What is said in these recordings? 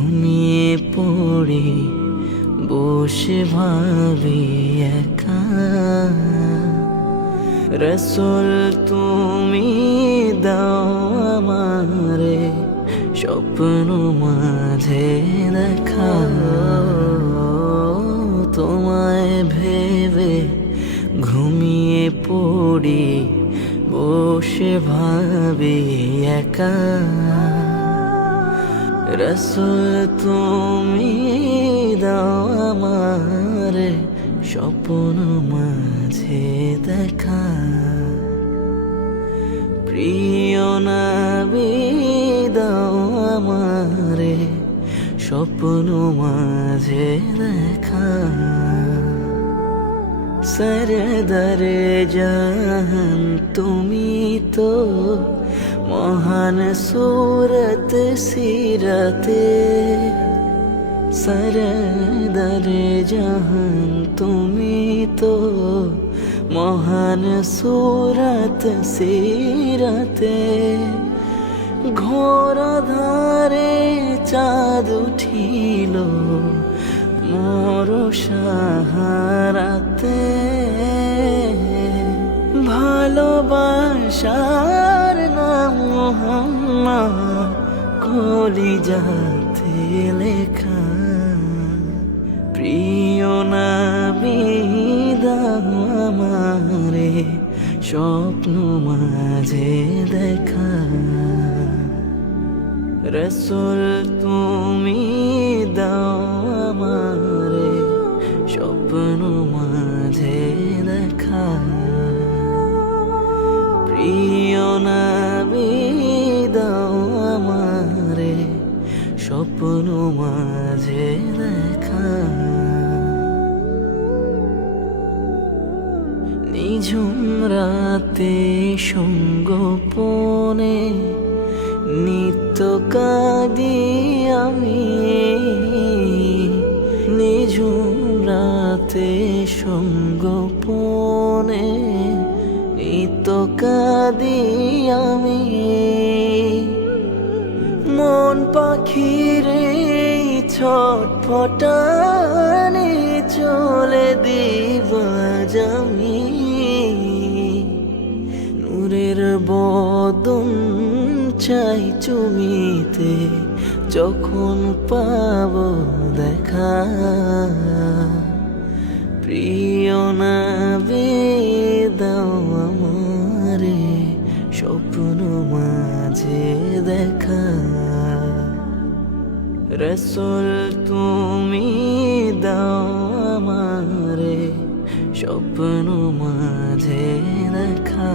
ঘুমিয়ে পড়ে বসে ভাবি একা, রসুল তুমি দাও আমারে স্বপ্ন মাঝে দেখা। তোমায় ভেবে ঘুমিয়ে পড়ি বসে ভাবি একা, রসুল তুমি দাও আমারে স্বপ্ন মাঝে দেখা। প্রিয় নবী দাও আমারে স্বপ্ন মাঝে দেখা। সরদারে জাহান তুমি তো মহান সুরত সিরতে, সরদারে জাহান তুমি তো মহান সুরত সিরতে। ঘোর ধারে চাঁদ উঠিল মোর সাহারাতে, ভালোবাসার নাম মুহাম্মদ কলিজাতে লেখা। প্রিয় নবী দাও আমারে স্বপ্ন মাঝে দেখা, রসুল তুমি দাও আমারে স্বপ্ন মাঝে দেখা। প্রিয় নবী দাও আমারে স্বপ্ন মাঝে দেখা। নিঝুম রাতে সঙ্গোপনে নিত্য কাঁদি আমি, নিঝুম রাতে সঙ্গোপনে নিত্য কাঁদি আমি। মন পাখিরে ছটফটানি চলে দিবাজ আমি, নূরের বদন চাই চুমিতে যখন পাব দেখা। প্রিয় নবী দাও আমারে স্বপ্ন মাঝে দেখা, রসুল তুমি দাও আমারে স্বপ্ন মাঝে দেখা।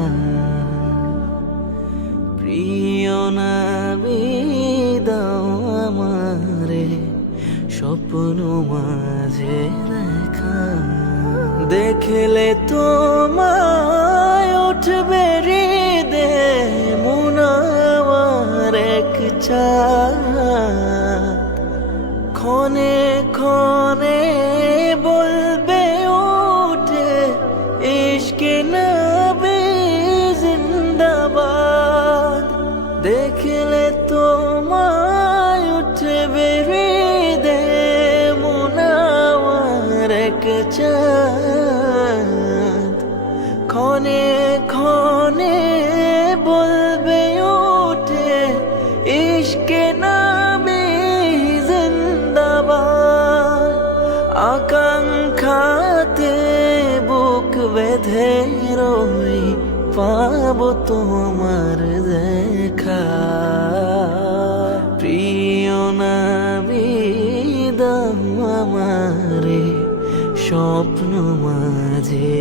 প্রিয় নবী দাও আমারে স্বপ্ন মাঝে দেখা। দেখলে তোমায় উঠবে হৃদে মুনাওয়ার এক চাঁদ, ক্ষণে ক্ষণে বলবে উঠে ইশকে নবী জিন্দাবাদ। দেখলে তোমায় উঠবে হৃদে মুনাওয়ার এক চাঁদ, ক্ষণে ক্ষণে বলবে উঠে ইশকে নবী জিন্দাবাদ। আকাঙ্ক্ষাতে বুক বেঁধে রই পাবো তোমার দেখা। প্রিয় নবী দাও আমারে স্বপ্ন মাঝে